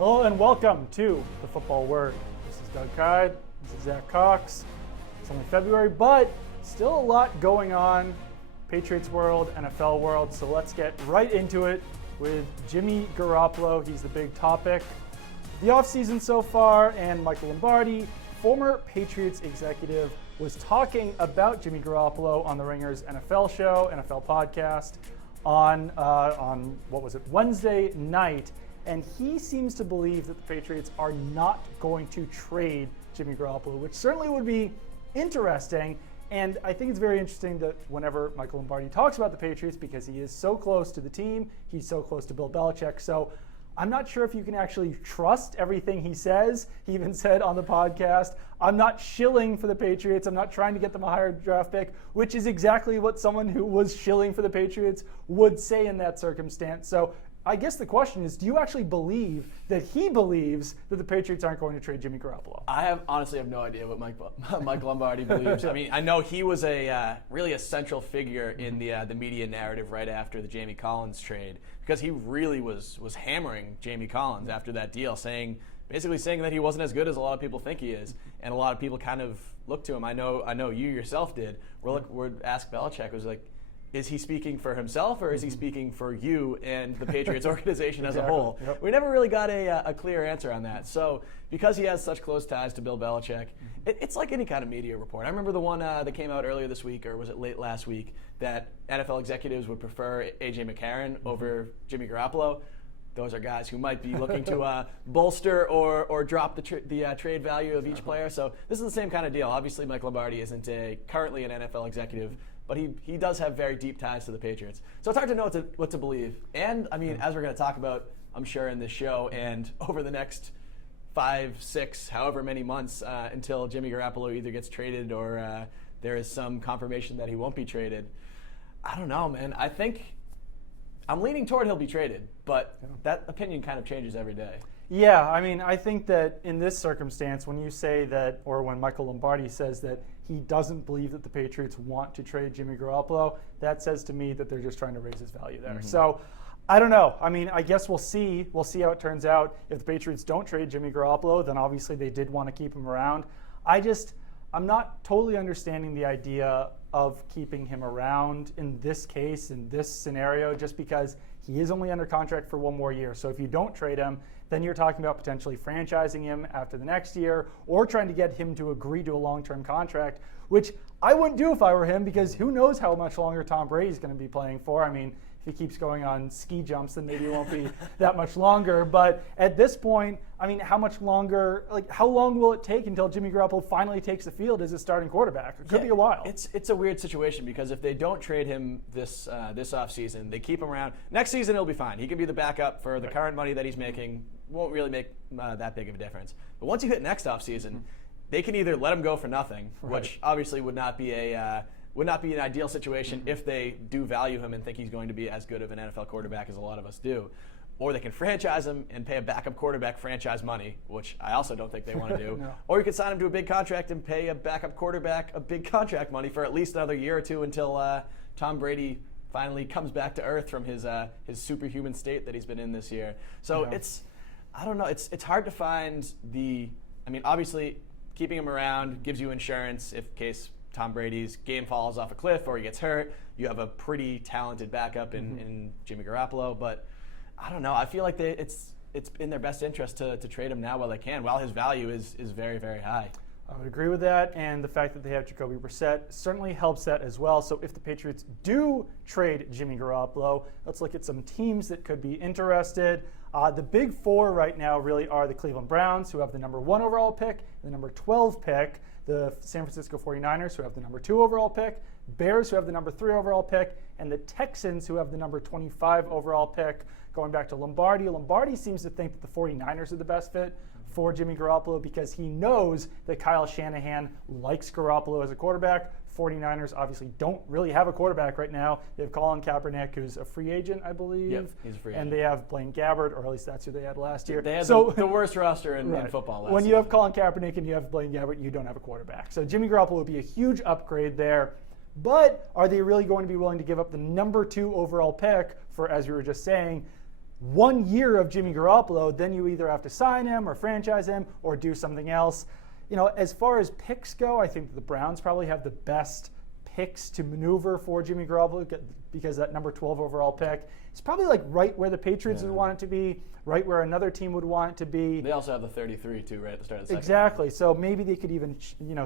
Hello and welcome to the Football Word. This is Doug Kyde. This is Zach Cox. It's only February, but still a lot going on. Patriots world, NFL world. So let's get right into it with Jimmy Garoppolo. He's the big topic. The offseason so far, and Michael Lombardi, former Patriots executive, was talking about Jimmy Garoppolo on the Ringer's NFL show, NFL podcast, on what was it, Wednesday night. And he seems to believe that the Patriots are not going to trade Jimmy Garoppolo, which certainly would be interesting. And I think it's very interesting that whenever Michael Lombardi talks about the Patriots, because he is so close to the team, he's so close to Bill Belichick. So I'm not sure if you can actually trust everything he says. He even said on the podcast, I'm not shilling for the Patriots. I'm not trying to get them a higher draft pick, which is exactly what someone who was shilling for the Patriots would say in that circumstance. So I guess the question is, do you actually believe that he believes that the Patriots aren't going to trade Jimmy Garoppolo? I honestly have no idea what Mike Lombardi believes. I mean, I know he was really a central figure in the media narrative right after the Jamie Collins trade, because he really was hammering Jamie Collins after that deal, basically saying that he wasn't as good as a lot of people think he is, and a lot of people kind of looked to him. I know you yourself did. We're asked Belichick, was like, is he speaking for himself, or is he speaking for you and the Patriots organization as a whole? Yep. We never really got a clear answer on that. So because he has such close ties to Bill Belichick, it's like any kind of media report. I remember the one that came out earlier this week, or was it late last week, that NFL executives would prefer A.J. McCarron over Jimmy Garoppolo. Those are guys who might be looking to bolster or drop the trade value of each player. So this is the same kind of deal. Obviously, Mike Lombardi isn't currently an NFL executive, but he does have very deep ties to the Patriots. So it's hard to know what to believe. And, I mean, as we're going to talk about, I'm sure, in this show and over the next 5, 6, however many months until Jimmy Garoppolo either gets traded or there is some confirmation that he won't be traded, I don't know, man. I think I'm leaning toward he'll be traded, but that opinion kind of changes every day. Yeah, I mean, I think that in this circumstance, when you say that, or when Michael Lombardi says that he doesn't believe that the Patriots want to trade Jimmy Garoppolo, that says to me that they're just trying to raise his value there. Mm-hmm. So I don't know. I mean, I guess we'll see. We'll see how it turns out. If the Patriots don't trade Jimmy Garoppolo, then obviously they did want to keep him around. I'm not totally understanding the idea of keeping him around in this case, in this scenario, just because he is only under contract for one more year. So if you don't trade him, then you're talking about potentially franchising him after the next year, or trying to get him to agree to a long-term contract, which I wouldn't do if I were him, because who knows how much longer Tom Brady's going to be playing for. I mean, if he keeps going on ski jumps, then maybe it won't be that much longer. But at this point, I mean, how much longer, how long will it take until Jimmy Garoppolo finally takes the field as a starting quarterback? It could be a while. It's a weird situation, because if they don't trade him this offseason, they keep him around. Next season, he'll be fine. He can be the backup for the current money that he's making. Won't really make that big of a difference. But once you hit next offseason, they can either let him go for nothing, which obviously would not be an ideal situation if they do value him and think he's going to be as good of an NFL quarterback as a lot of us do. Or they can franchise him and pay a backup quarterback franchise money, which I also don't think they want to do. No. Or you could sign him to a big contract and pay a backup quarterback a big contract money for at least another year or two until Tom Brady finally comes back to earth from his superhuman state that he's been in this year. So I don't know. It's hard to find obviously keeping him around gives you insurance if in case Tom Brady's game falls off a cliff or he gets hurt. You have a pretty talented backup in Jimmy Garoppolo. But I don't know. I feel like it's in their best interest to trade him now while they can, while his value is very, very high. I would agree with that, and the fact that they have Jacoby Brissett certainly helps that as well. So if the Patriots do trade Jimmy Garoppolo, let's look at some teams that could be interested. The big four right now really are the Cleveland Browns, who have the number 1 overall pick, and the number 12 pick, the San Francisco 49ers, who have the number 2 overall pick, Bears, who have the number 3 overall pick, and the Texans, who have the number 25 overall pick. Going back to Lombardi, Lombardi seems to think that the 49ers are the best fit for Jimmy Garoppolo because he knows that Kyle Shanahan likes Garoppolo as a quarterback. 49ers obviously don't really have a quarterback right now. They have Colin Kaepernick, who's a free agent, I believe. Yep, he's a free agent. And they have Blaine Gabbert, or at least that's who they had last year. They had the worst roster in football last year. When you have Colin Kaepernick and you have Blaine Gabbert, you don't have a quarterback. So Jimmy Garoppolo would be a huge upgrade there. But are they really going to be willing to give up the number 2 overall pick for, as you were just saying, 1 year of Jimmy Garoppolo, then you either have to sign him or franchise him or do something else. As far as picks go, I think the Browns probably have the best picks to maneuver for Jimmy Garoppolo because that number 12 overall pick is probably like right where the Patriots would want it to be, right where another team would want it to be. They also have the 33 too, right at the start of the second. Exactly. So maybe they could even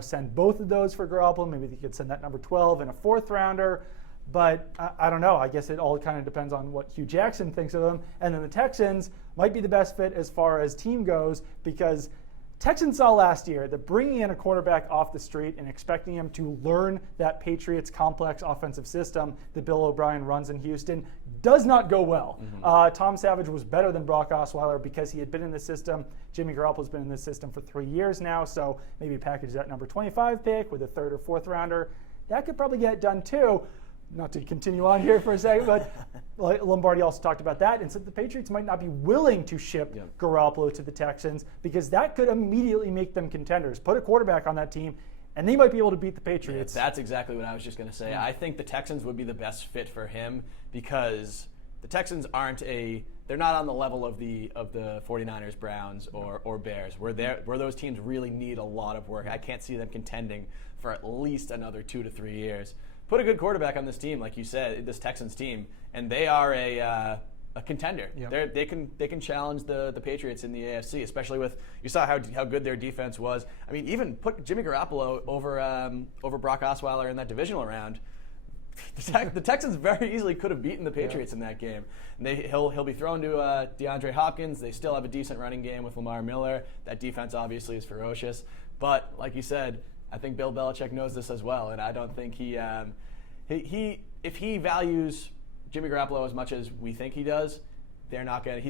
send both of those for Garoppolo. Maybe they could send that number 12 and a 4th rounder. But I don't know. I guess it all kind of depends on what Hugh Jackson thinks of them. And then the Texans might be the best fit as far as team goes because Texans saw last year that bringing in a quarterback off the street and expecting him to learn that Patriots complex offensive system that Bill O'Brien runs in Houston does not go well. Tom Savage was better than Brock Osweiler because he had been in the system. Jimmy Garoppolo's been in the system for 3 years now, so maybe package that number 25 pick with a 3rd or 4th rounder. That could probably get it done too. Not to continue on here for a second, but Lombardi also talked about that and said the Patriots might not be willing to ship Garoppolo to the Texans because that could immediately make them contenders. Put a quarterback on that team, and they might be able to beat the Patriots. Yeah, that's exactly what I was just going to say. I think the Texans would be the best fit for him because the Texans they're not on the level of the 49ers, Browns, or Bears, where those teams really need a lot of work. I can't see them contending for at least another 2 to 3 years. Put a good quarterback on this team, like you said, this Texans team, and they are a contender. Yep. They can challenge the Patriots in the AFC, especially with you saw how good their defense was. I mean, even put Jimmy Garoppolo over Brock Osweiler in that divisional round. The Texans very easily could have beaten the Patriots in that game. And he'll be thrown to DeAndre Hopkins. They still have a decent running game with Lamar Miller. That defense obviously is ferocious, but like you said, I think Bill Belichick knows this as well, and I don't think if he values Jimmy Garoppolo as much as we think he does, he's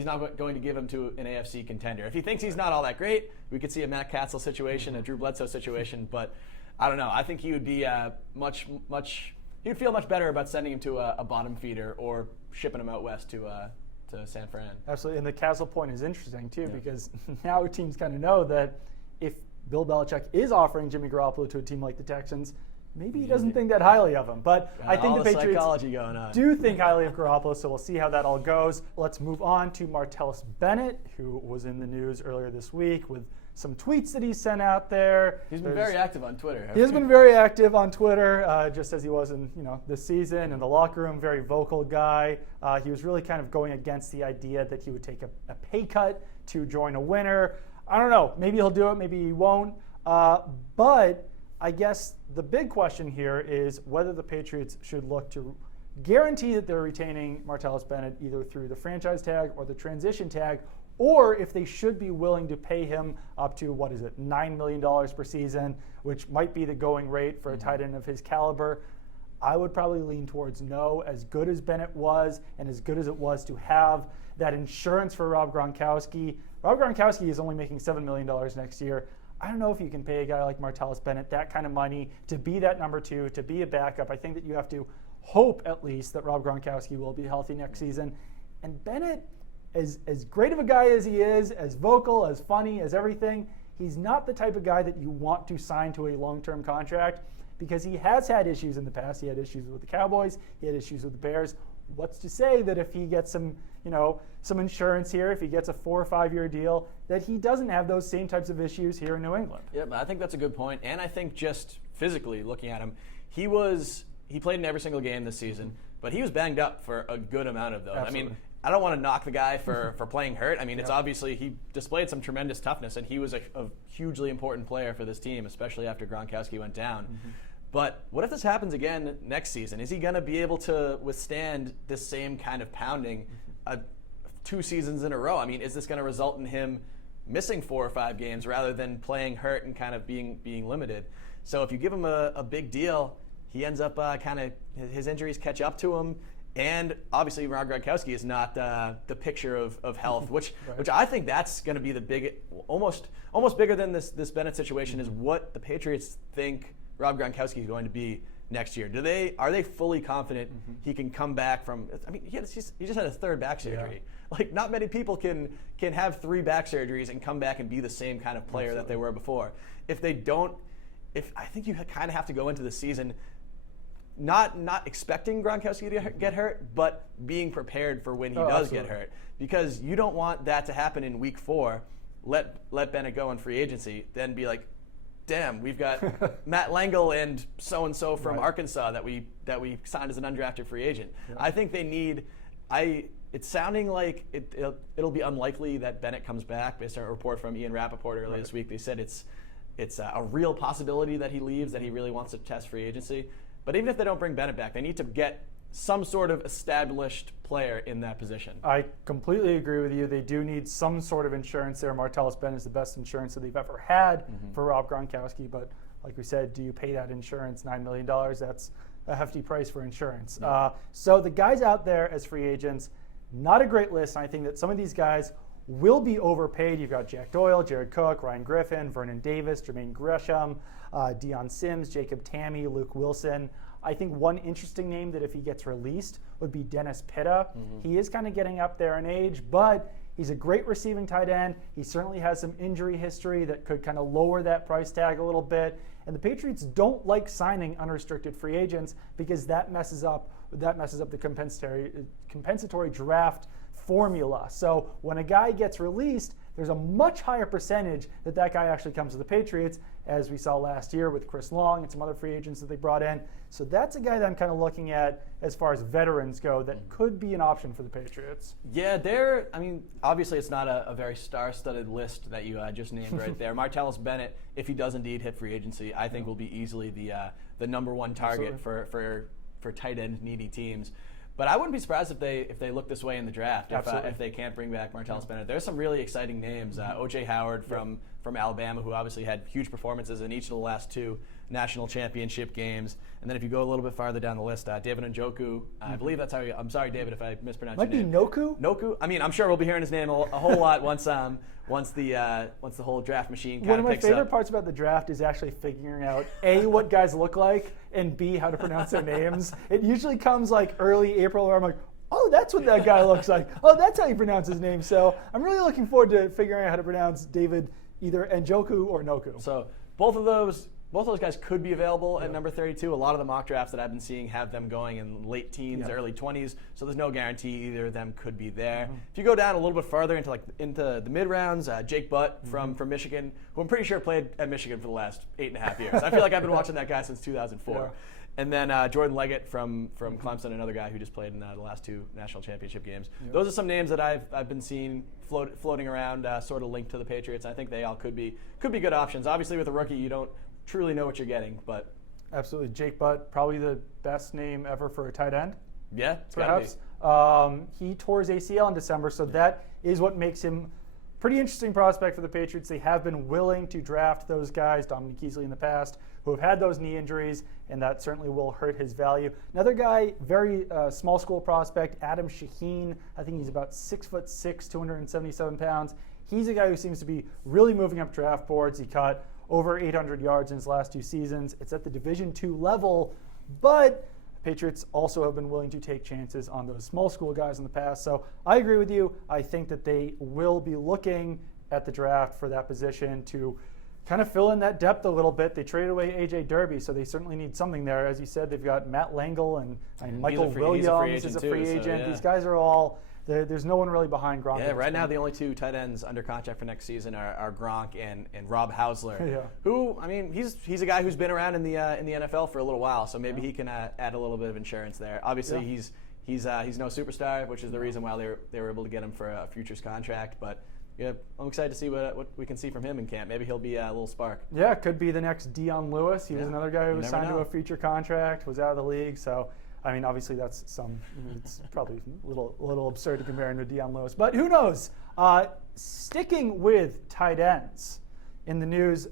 not going to give him to an AFC contender. If he thinks he's not all that great, we could see a Matt Castle situation, a Drew Bledsoe situation, but I don't know. I think he would be he would feel much better about sending him to a bottom feeder or shipping him out west to San Fran. Absolutely, and the Castle point is interesting too because now teams kind of know that if Bill Belichick is offering Jimmy Garoppolo to a team like the Texans, maybe he doesn't think that highly of him. But I think the Patriots do think highly of Garoppolo, so we'll see how that all goes. Let's move on to Martellus Bennett, who was in the news earlier this week with some tweets that he sent out there. He's been very active on Twitter. He has been very active on Twitter, just as he was in this season in the locker room. Very vocal guy. He was really kind of going against the idea that he would take a pay cut to join a winner. I don't know. Maybe he'll do it. Maybe he won't. But I guess the big question here is whether the Patriots should look to guarantee that they're retaining Martellus Bennett either through the franchise tag or the transition tag, or if they should be willing to pay him up to, $9 million per season, which might be the going rate for a tight end of his caliber. I would probably lean towards no. As good as Bennett was and as good as it was to have that insurance for Rob Gronkowski is only making $7 million next year. I don't know if you can pay a guy like Martellus Bennett that kind of money to be that number 2, to be a backup. I think that you have to hope at least that Rob Gronkowski will be healthy next season. And Bennett, as great of a guy as he is, as vocal, as funny, as everything, he's not the type of guy that you want to sign to a long-term contract because he has had issues in the past. He had issues with the Cowboys. He had issues with the Bears. What's to say that if he gets some insurance here, if he gets a 4 or 5 year deal, that he doesn't have those same types of issues here in New England? Yeah, but I think that's a good point. And I think just physically looking at him, he played in every single game this season, but he was banged up for a good amount of those. Absolutely. I mean, I don't want to knock the guy for playing hurt. I mean, it's obviously he displayed some tremendous toughness, and he was a hugely important player for this team, especially after Gronkowski went down. Mm-hmm. But what if this happens again next season? Is he going to be able to withstand this same kind of pounding 2 seasons in a row? I mean, is this going to result in him missing 4 or 5 games rather than playing hurt and kind of being limited? So if you give him a big deal, he ends up his injuries catch up to him. And obviously, Rob Gronkowski is not the picture of health, which I think that's going to be the big, almost bigger than this Bennett situation is what the Patriots think Rob Gronkowski is going to be next year. Are they fully confident he can come back from? I mean, he just had his 3rd back surgery. Yeah. Like, not many people can have 3 back surgeries and come back and be the same kind of player that they were before. If they don't, I think you kind of have to go into the season not expecting Gronkowski to get hurt, but being prepared for when he does get hurt. Because you don't want that to happen in week 4. Let Bennett go in free agency, then be like, damn, we've got Matt Langle and so from Arkansas that we signed as an undrafted free agent. Yeah. I think they need. It's sounding like it'll be unlikely that Bennett comes back based on a report from Ian Rappaport earlier this week. They said it's a real possibility that he leaves, that he really wants to test free agency. But even if they don't bring Bennett back, they need to get some sort of established player in that position. I completely agree with you. They do need some sort of insurance there. Martellus Bennett is the best insurance that they've ever had for Rob Gronkowski. But like we said, do you pay that insurance $9 million? That's a hefty price for insurance. Yeah. So the guys out there as free agents, not a great list. And I think that some of these guys will be overpaid. You've got Jack Doyle, Jared Cook, Ryan Griffin, Vernon Davis, Jermaine Gresham, Deion Sims, Jacob Tamme, Luke Wilson. I think one interesting name that if he gets released would be Dennis Pitta. He is kind of getting up there in age, but he's a great receiving tight end. He certainly has some injury history that could kind of lower that price tag a little bit. And the Patriots don't like signing unrestricted free agents because that messes up the compensatory draft formula. So when a guy gets released, there's a much higher percentage that guy actually comes to the Patriots, as we saw last year with Chris Long and some other free agents that they brought in. So that's a guy that I'm kind of looking at as far as veterans go that could be an option for the Patriots. Yeah, obviously it's not a very star-studded list that you just named right there. Martellus Bennett, if he does indeed hit free agency, I think will be easily the number one target for tight end needy teams. But I wouldn't be surprised if they look this way in the draft, if they can't bring back Martellus Bennett. There's some really exciting names. O.J. Howard from Alabama, who obviously had huge performances in each of the last 2 national championship games. And then if you go a little bit farther down the list, David Njoku, I believe that's how you. I'm sorry, David, if I mispronounced your name. Might be Noku? Noku? I mean, I'm sure we'll be hearing his name a whole lot once the whole draft machine kind of picks up. One of my favorite parts about the draft is actually figuring out, A, what guys look like, and B, how to pronounce their names. It usually comes like early April where I'm like, oh, that's what that guy looks like. Oh, that's how you pronounce his name. So I'm really looking forward to figuring out how to pronounce David either Njoku or Noku. So both of those guys could be available at number 32. A lot of the mock drafts that I've been seeing have them going in late teens, early 20s. So there's no guarantee either of them could be there. If you go down a little bit farther into the mid rounds, Jake Butt from Michigan, who I'm pretty sure played at Michigan for the last 8.5 years. I feel like I've been watching that guy since 2004. Yeah. And then Jordan Leggett from Clemson, another guy who just played in the last 2 national championship games. Yep. Those are some names that I've been seeing floating around, sort of linked to the Patriots. I think they all could be good options. Obviously, with a rookie, you don't truly know what you're getting, but absolutely, Jake Butt, probably the best name ever for a tight end. Yeah, it's perhaps. He tore his ACL in December, so that is what makes him pretty interesting prospect for the Patriots. They have been willing to draft those guys, Dominique Easley in the past, who have had those knee injuries, and that certainly will hurt his value. Another guy, very small school prospect, Adam Shaheen. I think he's about 6'6", 277 pounds. He's a guy who seems to be really moving up draft boards. He caught over 800 yards in his last 2 seasons. It's at the Division II level, but Patriots also have been willing to take chances on those small school guys in the past. So I agree with you. I think that they will be looking at the draft for that position to kind of fill in that depth a little bit. They traded away A.J. Derby, so they certainly need something there. As you said, they've got Matt Langle and Michael Williams is a free agent. So, yeah. These guys are all... There's no one really behind Gronk. Yeah, right now the only 2 tight ends under contract for next season are Gronk and Rob Hausler, who, I mean, he's a guy who's been around in the NFL for a little while, so maybe he can add a little bit of insurance there. Obviously, he's no superstar, which is the reason why they were able to get him for a futures contract. But yeah, I'm excited to see what we can see from him in camp. Maybe he'll be a little spark. Yeah, could be the next Dion Lewis. He was another guy who was signed to a future contract, was out of the league, so. I mean, obviously it's probably a little absurd to compare him to Deion Lewis, but who knows? Sticking with tight ends, in the news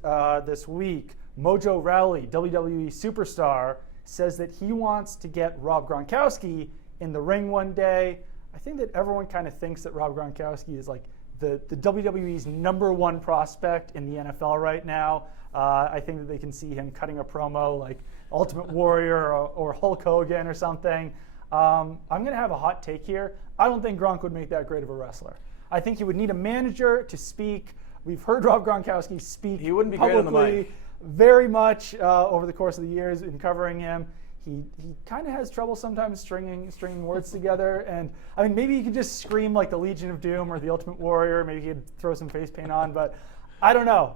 this week, Mojo Rawley, WWE superstar, says that he wants to get Rob Gronkowski in the ring one day. I think that everyone kind of thinks that Rob Gronkowski is like the WWE's #1 prospect in the NFL right now. I think that they can see him cutting a promo like Ultimate Warrior or Hulk Hogan or something. I'm going to have a hot take here. I don't think Gronk would make that great of a wrestler. I think he would need a manager to speak. We've heard Rob Gronkowski speak He wouldn't be publicly great on the mic. very much over the course of the years in covering him. He kind of has trouble sometimes stringing words together. And I mean, maybe he could just scream like the Legion of Doom or the Ultimate Warrior. Maybe he'd throw some face paint on. But I don't know.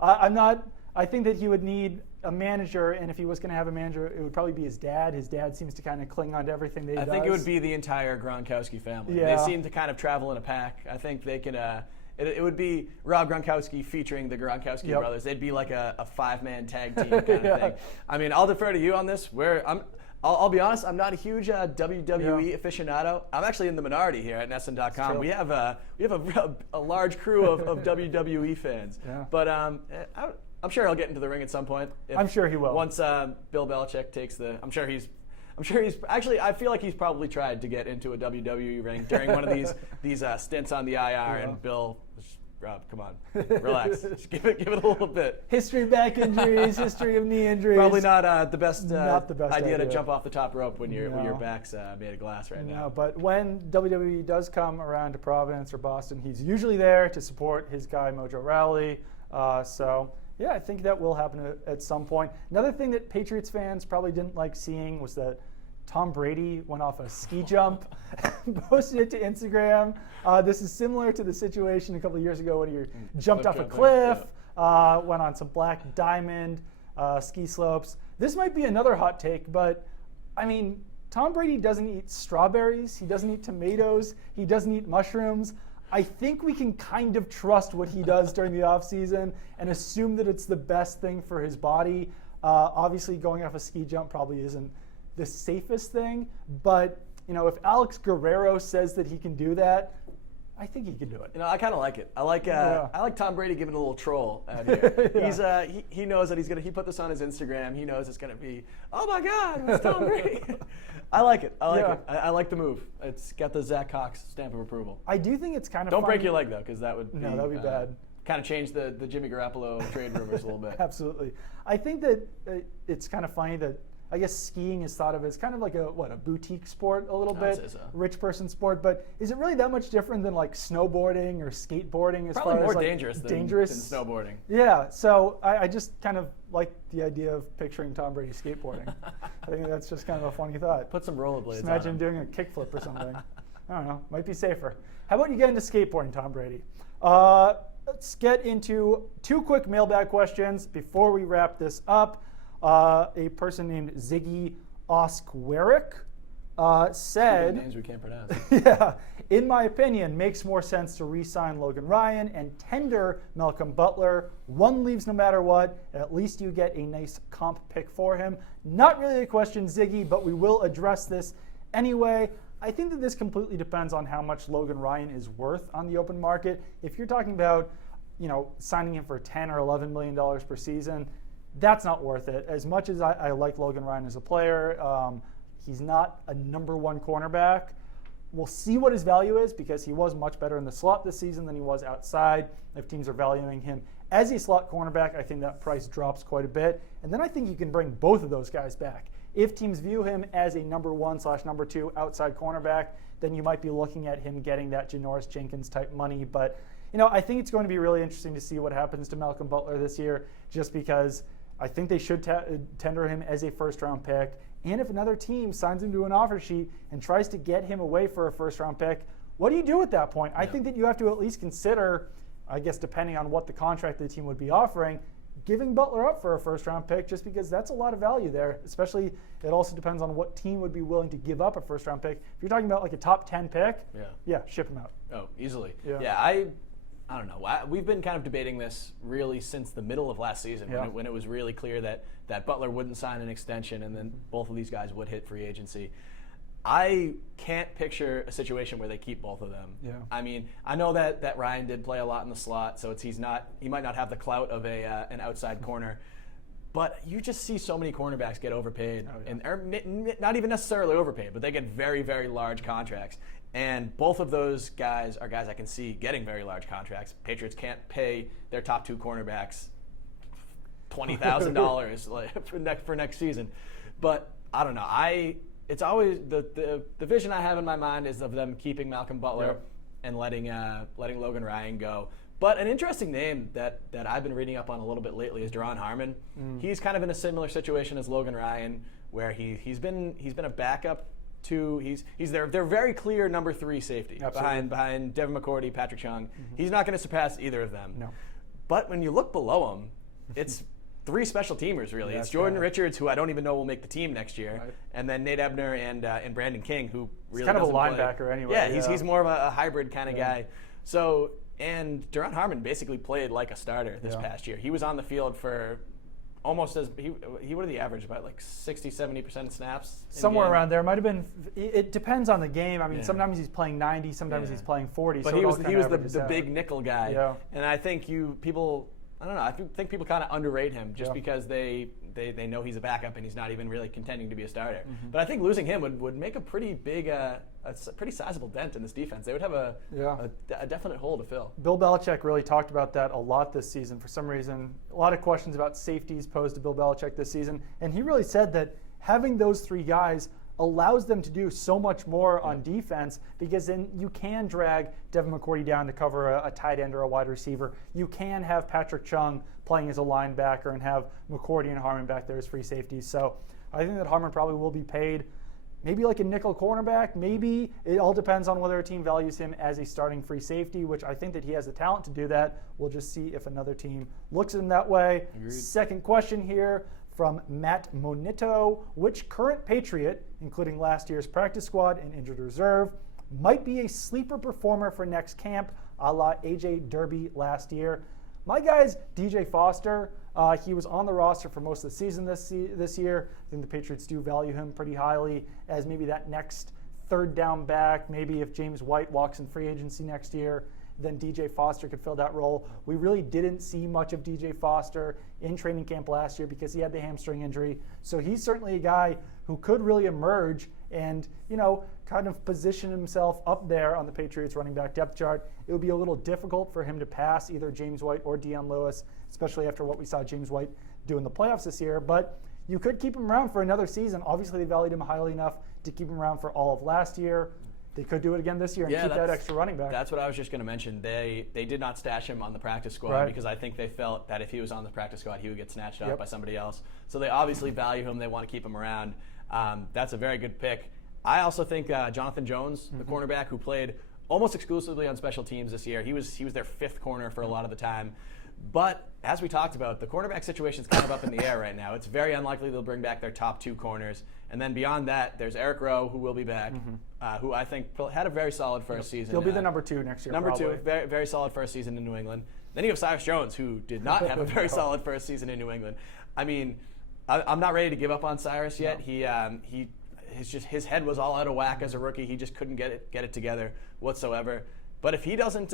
I think that he would need a manager, and if he was going to have a manager, it would probably be his dad. His dad seems to kind of cling on to everything that he does. I think it would be the entire Gronkowski family. Yeah. They seem to kind of travel in a pack. I think they can. It would be Rob Gronkowski featuring the Gronkowski brothers. They'd be like a 5-man tag team kind of thing. I mean, I'll defer to you on this. I'll be honest, I'm not a huge WWE aficionado. I'm actually in the minority here at NESN.com. We have a large crew of WWE fans. Yeah. But I'm sure he'll get into the ring at some point. I'm sure he will. Once Bill Belichick takes I'm sure he's actually. I feel like he's probably tried to get into a WWE ring during one of these stints on the IR, and Bill, Rob, come on, relax, just give it a little bit. History of back injuries, history of knee injuries. Probably not the best, not the best idea to jump off the top rope when your back's made of glass right now. No, but when WWE does come around to Providence or Boston, he's usually there to support his guy Mojo Rawley. So. Yeah, I think that will happen at some point. Another thing that Patriots fans probably didn't like seeing was that Tom Brady went off a ski jump, posted it to Instagram. This is similar to the situation a couple of years ago when he jumped off a cliff, went on some black diamond ski slopes. This might be another hot take, but I mean, Tom Brady doesn't eat strawberries. He doesn't eat tomatoes. He doesn't eat mushrooms. I think we can kind of trust what he does during the offseason and assume that it's the best thing for his body. Obviously, going off a ski jump probably isn't the safest thing, but if Alex Guerrero says that he can do that, I think he can do it. I kind of like it. I like Tom Brady giving a little troll out here. He knows that he put this on his Instagram. He knows it's gonna be, oh my God, it's Tom Brady. I like it. I like the move. It's got the Zach Cox stamp of approval. I do think it's kind of Don't funny. break your leg though, because that would be bad. Kind of change the Jimmy Garoppolo trade rumors a little bit. Absolutely. I think that it's kind of funny that I guess skiing is thought of as kind of like a boutique sport a little bit, rich person sport. But is it really that much different than like snowboarding or skateboarding? Probably more as, like, dangerous than snowboarding. Yeah. So I just kind of like the idea of picturing Tom Brady skateboarding. I think that's just kind of a funny thought. Put some rollerblades. Just imagine him doing a kickflip or something. I don't know. Might be safer. How about you get into skateboarding, Tom Brady? Let's get into 2 quick mailbag questions before we wrap this up. A person named Ziggy Oskwerick said, names we can't pronounce. Yeah, in my opinion, makes more sense to re-sign Logan Ryan and tender Malcolm Butler. One leaves no matter what. At least you get a nice comp pick for him. Not really a question, Ziggy, but we will address this anyway. I think that this completely depends on how much Logan Ryan is worth on the open market. If you're talking about, signing him for $10 or $11 million per season, that's not worth it. As much as I like Logan Ryan as a player, he's not a number 1 cornerback. We'll see what his value is because he was much better in the slot this season than he was outside. If teams are valuing him as a slot cornerback, I think that price drops quite a bit. And then I think you can bring both of those guys back. If teams view him as a number 1/number 2 outside cornerback, then you might be looking at him getting that Janoris Jenkins type money. But I think it's going to be really interesting to see what happens to Malcolm Butler this year, just because I think they should tender him as a first-round pick. And if another team signs him to an offer sheet and tries to get him away for a first-round pick, what do you do at that point? I think that you have to at least consider, I guess depending on what the contract the team would be offering, giving Butler up for a first-round pick, just because that's a lot of value there. Especially, it also depends on what team would be willing to give up a first-round pick. If you're talking about like a top 10 pick, ship him out. Oh, easily. Yeah, I don't know. We've been kind of debating this really since the middle of last season when it was really clear that Butler wouldn't sign an extension and then both of these guys would hit free agency. I can't picture a situation where they keep both of them. Yeah. I mean, I know that Ryan did play a lot in the slot, so he might not have the clout of an outside corner. But you just see so many cornerbacks get overpaid, and not even necessarily overpaid, but they get very, very large contracts. And both of those guys are guys I can see getting very large contracts. Patriots can't pay their top 2 cornerbacks $20,000 for next season. But I don't know. It's always the vision I have in my mind is of them keeping Malcolm Butler and letting Logan Ryan go. But an interesting name that I've been reading up on a little bit lately is Deron Harmon. He's kind of in a similar situation as Logan Ryan, where he's been a backup to he's their very clear number 3 safety behind Devin McCourty, Patrick Chung. He's not going to surpass either of them. No. But when you look below him, it's 3 special teamers, really. Yeah, it's Jordan Richards, who I don't even know will make the team next year, and then Nate Ebner and Brandon King, who really he's kind of a doesn't linebacker play. anyway. Yeah, he's more of a hybrid kind of guy. So, and Duron Harmon basically played like a starter this past year. He was on the field for almost as he what did he average, about like 60-70% of snaps? Somewhere around there. Might have been. It depends on the game. I mean, sometimes he's playing 90, sometimes he's playing 40. But so he was the big nickel guy. Yeah. And I think people. I don't know. I think people kind of underrate him just because they know he's a backup and he's not even really contending to be a starter. But I think losing him would make a pretty big, a pretty sizable dent in this defense. They would have a definite hole to fill. Bill Belichick really talked about that a lot this season. For some reason, a lot of questions about safeties posed to Bill Belichick this season, and he really said that having those 3 guys allows them to do so much more on defense, because then you can drag Devin McCourty down to cover a tight end or a wide receiver. You can have Patrick Chung playing as a linebacker and have McCourty and Harmon back there as free safeties. So I think that Harmon probably will be paid maybe like a nickel cornerback. Maybe it all depends on whether a team values him as a starting free safety, which I think that he has the talent to do that. We'll just see if another team looks at him that way. Agreed. Second question here from Matt Monito: which current Patriot, including last year's practice squad and injured reserve, might be a sleeper performer for next camp, a la AJ Derby last year? My guy's DJ Foster. He was on the roster for most of the season this year. I think the Patriots do value him pretty highly as maybe that next third down back. Maybe if James White walks in free agency next year, then DJ Foster could fill that role. We really didn't see much of DJ Foster in training camp last year because he had the hamstring injury. So he's certainly a guy who could really emerge and, kind of position himself up there on the Patriots running back depth chart. It would be a little difficult for him to pass either James White or Deion Lewis, especially after what we saw James White do in the playoffs this year. But you could keep him around for another season. Obviously, they valued him highly enough to keep him around for all of last year. They could do it again this year and keep that extra running back. That's what I was just going to mention. They did not stash him on the practice squad because I think they felt that if he was on the practice squad, he would get snatched up by somebody else. So they obviously value him. They want to keep him around. That's a very good pick. I also think Jonathan Jones, the cornerback who played almost exclusively on special teams this year, he was their 5th corner for a lot of the time. But as we talked about, the cornerback situation is kind of up in the air right now. It's very unlikely they'll bring back their top 2 corners. And then beyond that, there's Eric Rowe, who will be back, who I think had a very solid first season. He'll be the number 2 next year. Number 2, very, very solid first season in New England. Then you have Cyrus Jones, who did not have a very solid first season in New England. I mean, I'm not ready to give up on Cyrus yet. No. His head was all out of whack as a rookie. He just couldn't get it together whatsoever. But if he doesn't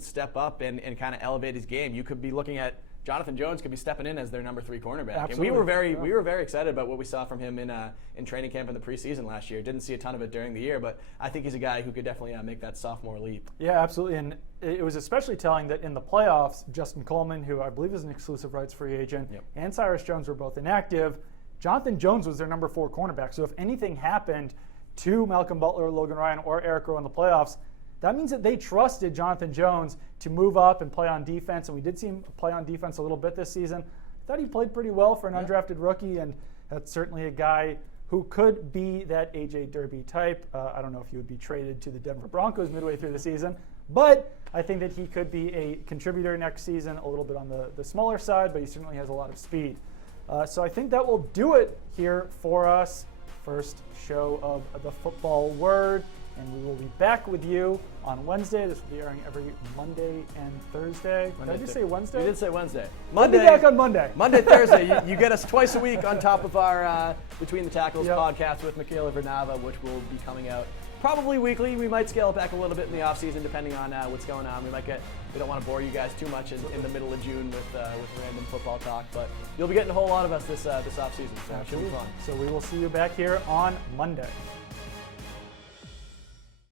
step up and kind of elevate his game, you could be looking at Jonathan Jones could be stepping in as their number 3 cornerback. Absolutely. And we were very excited about what we saw from him in training camp in the preseason last year. Didn't see a ton of it during the year, but I think he's a guy who could definitely make that sophomore leap. Yeah, absolutely. And it was especially telling that in the playoffs, Justin Coleman, who I believe is an exclusive rights free agent, and Cyrus Jones were both inactive. Jonathan Jones was their number 4 cornerback. So if anything happened to Malcolm Butler, Logan Ryan, or Eric Rowe in the playoffs, that means that they trusted Jonathan Jones to move up and play on defense, and we did see him play on defense a little bit this season. I thought he played pretty well for an undrafted rookie, and that's certainly a guy who could be that A.J. Derby type. I don't know if he would be traded to the Denver Broncos midway through the season, but I think that he could be a contributor next season, a little bit on the smaller side, but he certainly has a lot of speed. So I think that will do it here for us. First show of the Football Word. And we will be back with you on Wednesday. This will be airing every Monday and Thursday. Did I just say Wednesday? You did say Wednesday. Monday. We'll be back on Monday. Monday, Thursday. You get us twice a week on top of our Between the Tackles podcast with Michaela Vernava, which will be coming out probably weekly. We might scale it back a little bit in the offseason depending on what's going on. We don't want to bore you guys too much in the middle of June with random football talk, but you'll be getting a whole lot of us this offseason, so it should be fun. So we will see you back here on Monday.